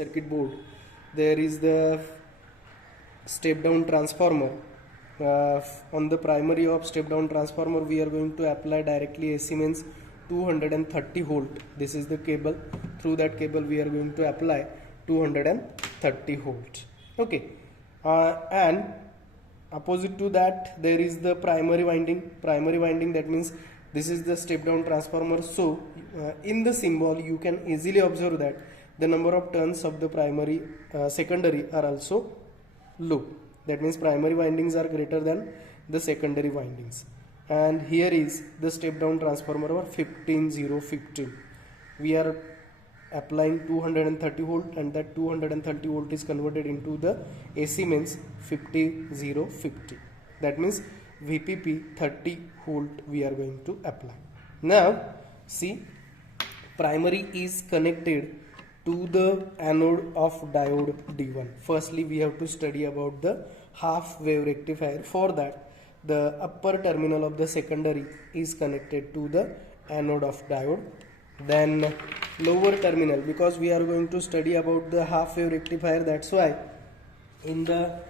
circuit board, there is the step down transformer. On the primary of step down transformer we are going to apply directly AC, means 230 volt. This is the cable. Through that cable we are going to apply 230 volt. Okay, and opposite to that there is the primary winding. That means this is the step down transformer. So in the symbol you can easily observe that the number of turns of the secondary are also low. That means primary windings are greater than the secondary windings. And here is the step down transformer of 15015. We are applying 230 volt, and that 230 volt is converted into the AC, means 50050. That means VPP 30 volt we are going to apply. Now see, primary is connected to the anode of diode D1. Firstly we have to study about the half wave rectifier. For that, the upper terminal of the secondary is connected to the anode of diode. Then lower terminal, because we are going to study about the half wave rectifier, that's why in the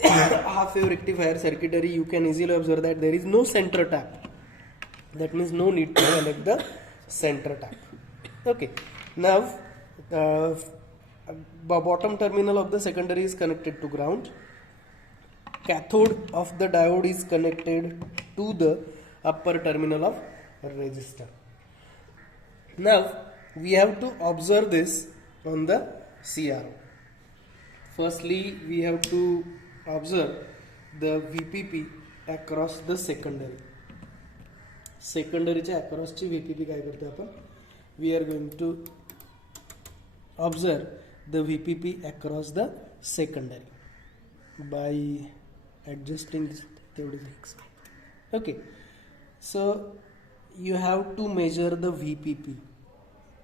half wave rectifier circuitry you can easily observe that there is no center tap. That means no need to connect the center tap. Okay, now bottom terminal of the secondary is connected to ground. Cathode of the diode is connected to the upper terminal of resistor. Now we have to observe this on the CRO. Firstly we have to observe the VPP across the secondary. Secondary across ची VPP काय करते आपण? We are going to observe the VPP across the secondary by adjusting this. Okay, so you have to measure the VPP.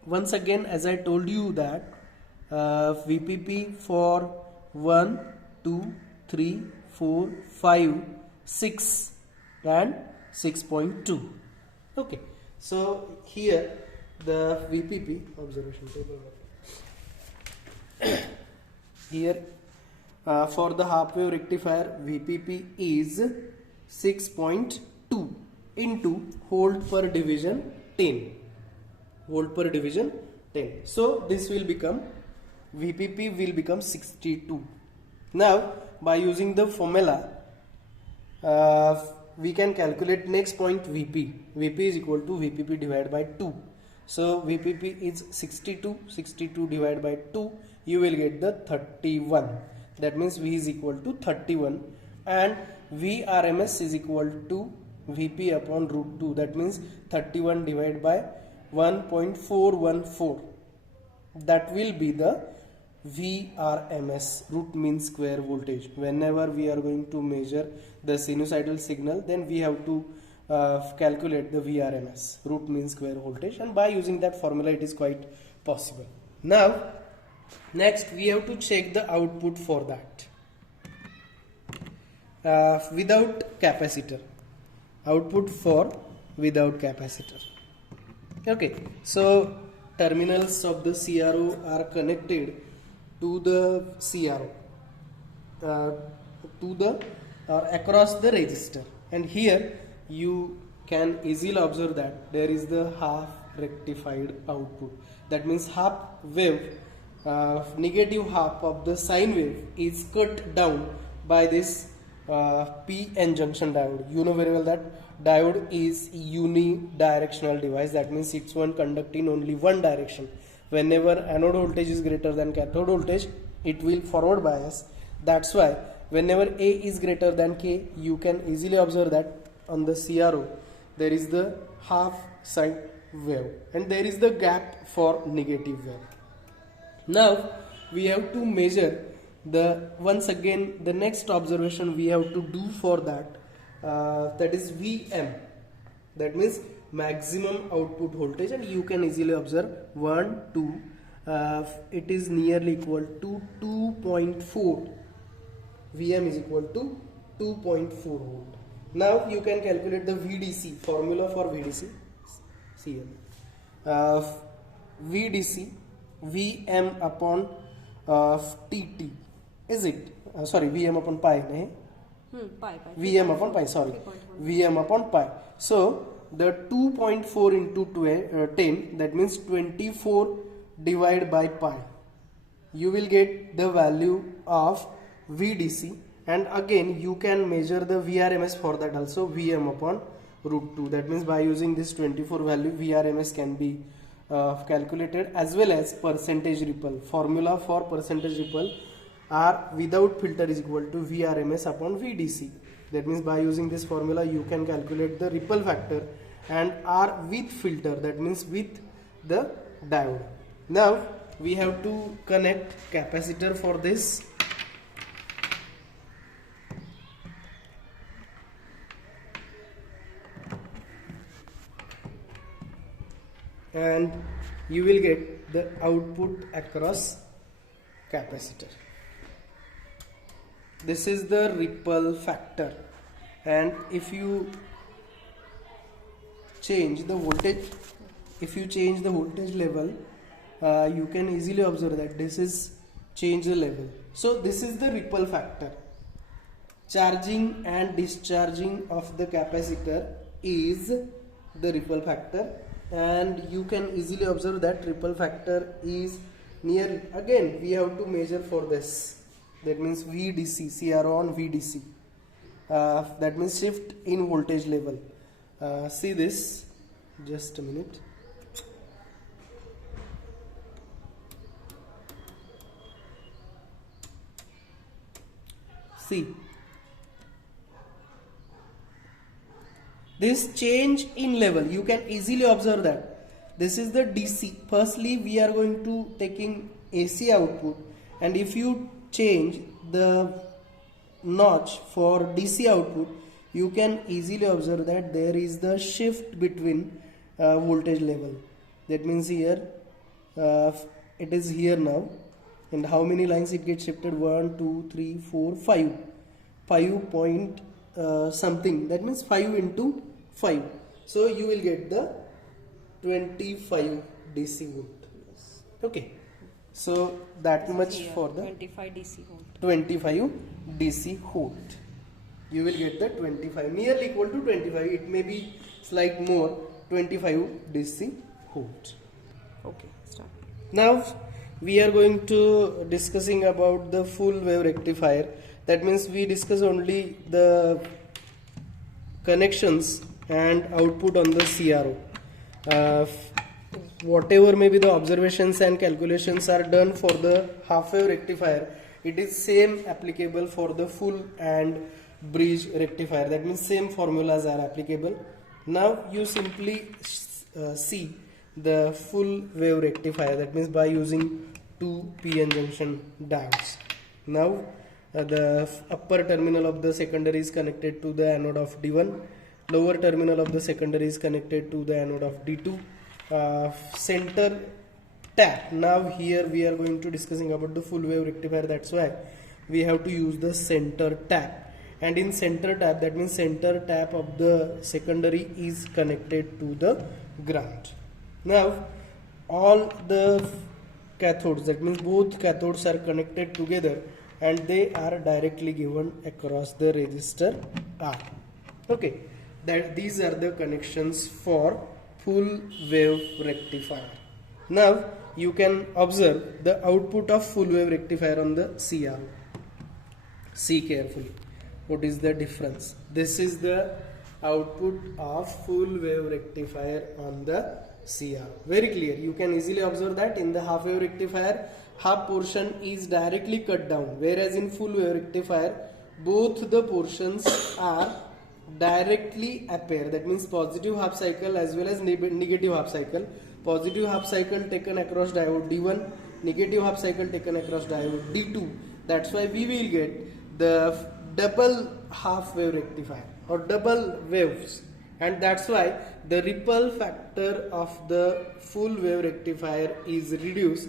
Once again, as I told you that VPP for 1, 2, 3, 4, 5, 6 and 6.2. Okay, so here the VPP observation table. Here for the half wave rectifier VPP is 6.2 into volt per division 10. Volt per division 10. So this will become, VPP will become 62. Now by using the formula we can calculate next point VP. VP is equal to VPP divided by 2. So VPP is 62. 62 divided by 2, you will get the 31. That means V is equal to 31, and VRMS is equal to VP upon root 2. That means 31 divided by 1.414. That will be the VRMS, root mean square voltage. Whenever we are going to measure the sinusoidal signal, then we have to calculate the VRMS, root mean square voltage, and by using that formula it is quite possible. Now next we have to check the output for that without capacitor. Output for without capacitor. Okay, so terminals of the CRO are connected to the CRO across the resistor, and here you can easily observe that there is the half rectified output. That means half wave, negative half of the sine wave is cut down by this PN junction diode. You know very well that diode is unidirectional device. That means it's one conducting only one direction. Whenever anode voltage is greater than cathode voltage, it will forward bias. That's why whenever A is greater than K, you can easily observe that on the CRO there is the half sine wave and there is the gap for negative wave. Now we have to measure the, once again the next observation we have to do for that, that is VM. That means maximum output voltage, and you can easily observe 1, 2, it is nearly equal to 2.4. VM is equal to 2.4 volt. Now you can calculate the VDC, formula for VDC. VDC Vm upon Tt, is it? Sorry, Vm upon pi, nahi? Pi. Vm upon pi, sorry. 3.1. Vm upon pi. So the 2.4 into 10, that means 24 divided by pi. You will get the value of VDC, and again you can measure the VRMS for that also, Vm upon root 2. That means by using this 24 value, VRMS can be calculated, as well as percentage ripple. Formula for percentage ripple, R without filter is equal to VRMS upon VDC. That means by using this formula you can calculate the ripple factor, and R with filter, that means with the diode. Now we have to connect capacitor for this. And you will get the output across capacitor. This is the ripple factor, and if you change the voltage, level, you can easily observe that this is change the level. So this is the ripple factor. Charging and discharging of the capacitor is the ripple factor, and you can easily observe that ripple factor is near. Again we have to measure for this, that means VDC, CRO on VDC, that means shift in voltage level. See this, just a minute. See this change in level, you can easily observe that this is the DC. Firstly we are going to taking AC output, and if you change the notch for DC output, you can easily observe that there is the shift between voltage level. That means here it is here now, and how many lines it gets shifted? 1 2 3 4 5 point something, that means 5 into 5. So you will get the 25 DC volt. Okay, so that much Here, for the 25 DC volt. 25 DC volt. You will get the 25, nearly equal to 25. It may be slight more, 25 DC volt. Okay, start. Now we are going to discussing about the full wave rectifier. That means we discuss only the connections and output on the CRO. Whatever may be the observations and calculations are done for the half wave rectifier, it is same applicable for the full and bridge rectifier. That means same formulas are applicable. Now you simply see the full wave rectifier, that means by using two PN junction diodes. Now the upper terminal of the secondary is connected to the anode of D1, lower terminal of the secondary is connected to the anode of D2. Center tap. Now here we are going to discussing about the full wave rectifier, that's why we have to use the center tap. And in center tap, that means center tap of the secondary is connected to the ground. Now all the cathodes, that means both cathodes are connected together, and they are directly given across the resistor R. Okay, that these are the connections for full wave rectifier. Now you can observe the output of full wave rectifier on the CR. See carefully what is the difference. This is the output of full wave rectifier on the CR. Very clear. You can easily observe that in the half wave rectifier, half portion is directly cut down, whereas in full wave rectifier both the portions are directly appear. That means positive half cycle as well as negative half cycle. Positive half cycle taken across diode D1, negative half cycle taken across diode D2. That's why we will get the double half wave rectifier or double waves, and that's why the ripple factor of the full wave rectifier is reduced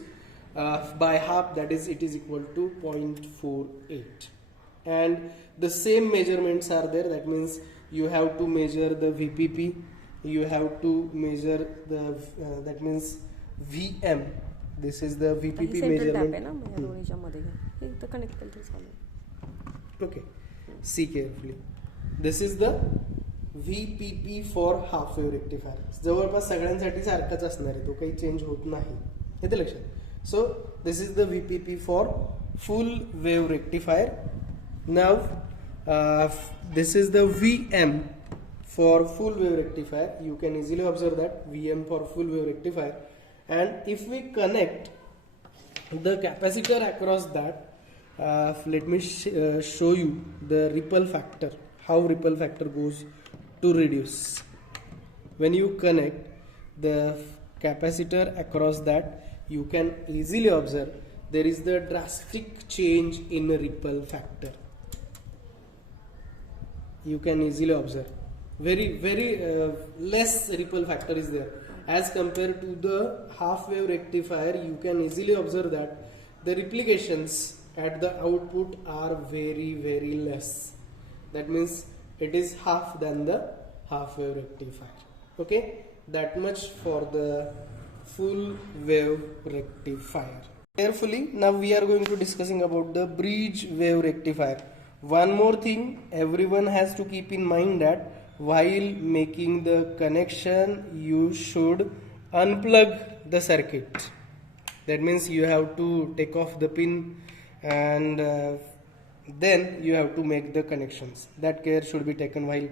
by half, that is it is equal to 0.48. And the same measurements are there. That means you have to measure the VPP, you have to measure the that means VM, This is the VPP central tap आहे measurement. ना म्हणजे दोन्हीच्या मध्ये हे इथं connect केलं तरी चालेल. Okay, see carefully. This is the VPP for half wave rectifier. जवळपास सगळ्यांसाठी सारखाच असणार आहे, तो काही चेंज होत नाही. येते लक्षात. So this is the VPP for full wave rectifier. Now this is the VM for full wave rectifier. You can easily observe that VM for full wave rectifier. And if we connect the capacitor across that, let me show you the ripple factor, how ripple factor goes to reduce. When you connect the capacitor across that, you can easily observe there is the drastic change in ripple factor. You can easily observe very less ripple factor is there as compared to the half wave rectifier. You can easily observe that the replications at the output are very less. That means it is half than the half wave rectifier. Okay, that much for the full wave rectifier. Carefully, now we are going to discussing about the bridge wave rectifier. One more thing everyone has to keep in mind, that while making the connection you should unplug the circuit. That means you have to take off the pin and then you have to make the connections. That care should be taken while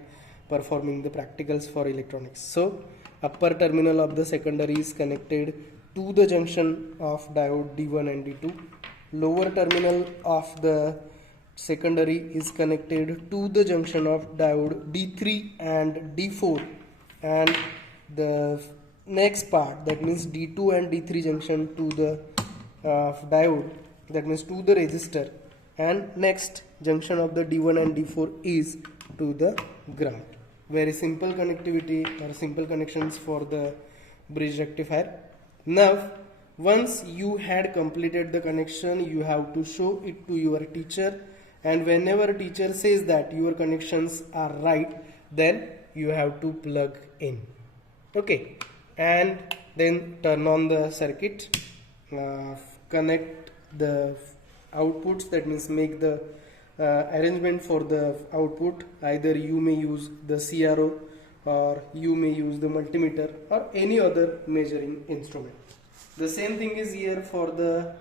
performing the practicals for electronics. So upper terminal of the secondary is connected to the junction of diode D1 and D2. Lower terminal of the secondary is connected to the junction of diode D3 and D4, and the next part, that means D2 and D3 junction to the diode, that means to the resistor, and next junction of the D1 and D4 is to the ground. Very simple connectivity or simple connections for the bridge rectifier. Now once you had completed the connection, you have to show it to your teacher, and whenever teacher says that your connections are right, then you have to plug in. Okay, and then turn on the circuit, connect the outputs, that means make the arrangement for the output. Either you may use the CRO or you may use the multimeter or any other measuring instrument. The same thing is here for the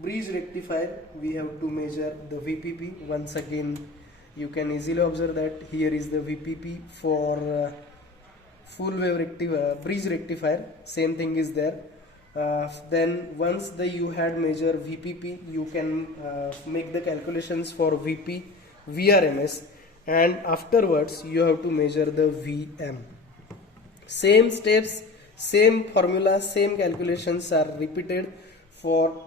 bridge rectifier. We have to measure the VPP. Once again, you can easily observe that here is the VPP for full wave bridge rectifier. Same thing is there. Then once you had measured VPP, you can make the calculations for VP, VRMS, and afterwards you have to measure the VM. Same steps, same formula, same calculations are repeated for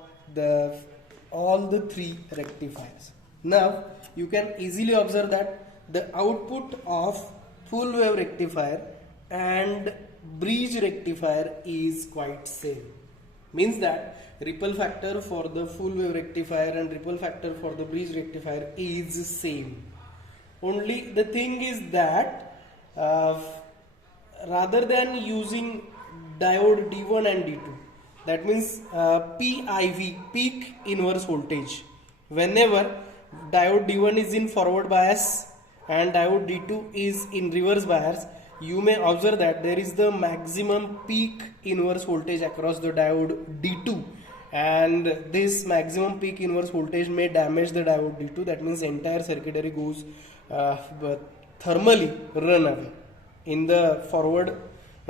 all the three rectifiers. Now you can easily observe that the output of full wave rectifier and bridge rectifier is quite same. Means that ripple factor for the full wave rectifier and ripple factor for the bridge rectifier is same. Only the thing is that rather than using diode D1 and D2, that means PIV, peak inverse voltage, whenever diode D1 is in forward bias and diode D2 is in reverse bias, you may observe that there is the maximum peak inverse voltage across the diode D2, and this maximum peak inverse voltage may damage the diode D2. That means entire circuitry goes thermally run away. In the forward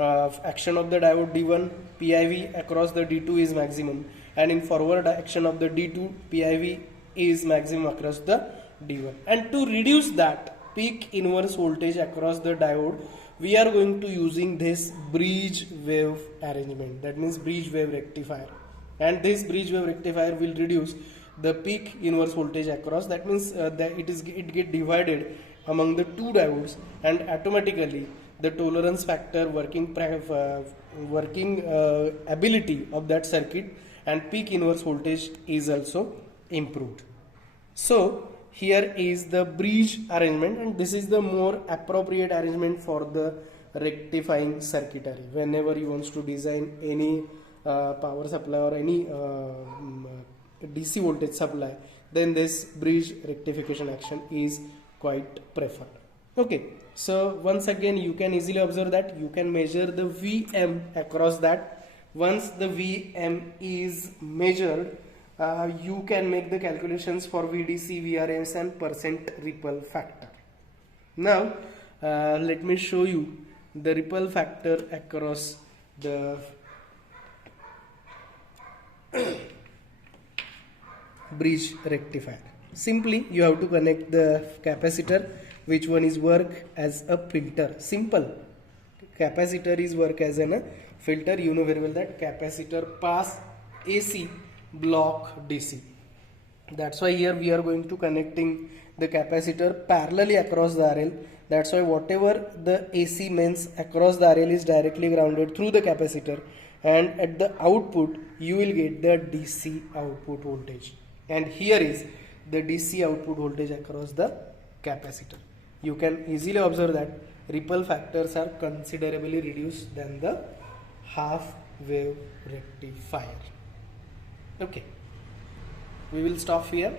action of the diode D1, PIV across the D2 is maximum, and in forward action of the D2, PIV is maximum across the D1. And to reduce that peak inverse voltage across the diode, we are going to using this bridge wave arrangement, that means bridge wave rectifier. And this bridge wave rectifier will reduce the peak inverse voltage across. That means that it get divided among the two diodes, and automatically the tolerance factor, working ability of that circuit and peak inverse voltage is also improved. So here is the bridge arrangement, and this is the more appropriate arrangement for the rectifying circuitry. Whenever you want to design any power supply or any DC voltage supply, then this bridge rectification action is quite preferred. Okay, so once again you can easily observe that you can measure the Vm across that. Once the Vm is measured, you can make the calculations for VDC, VRMS and percent ripple factor. Now let me show you the ripple factor across the bridge rectifier. Simply you have to connect the capacitor, which one is work as a filter. Simple. Capacitor is work as a filter. You know very well that capacitor pass AC, block DC. That's why here we are going to connecting the capacitor parallelly across the RL. That's why whatever the AC means across the RL is directly grounded through the capacitor, and at the output you will get the DC output voltage, and here is the DC output voltage across the capacitor. You can easily observe that ripple factors are considerably reduced than the half wave rectifier. Okay, we will stop here.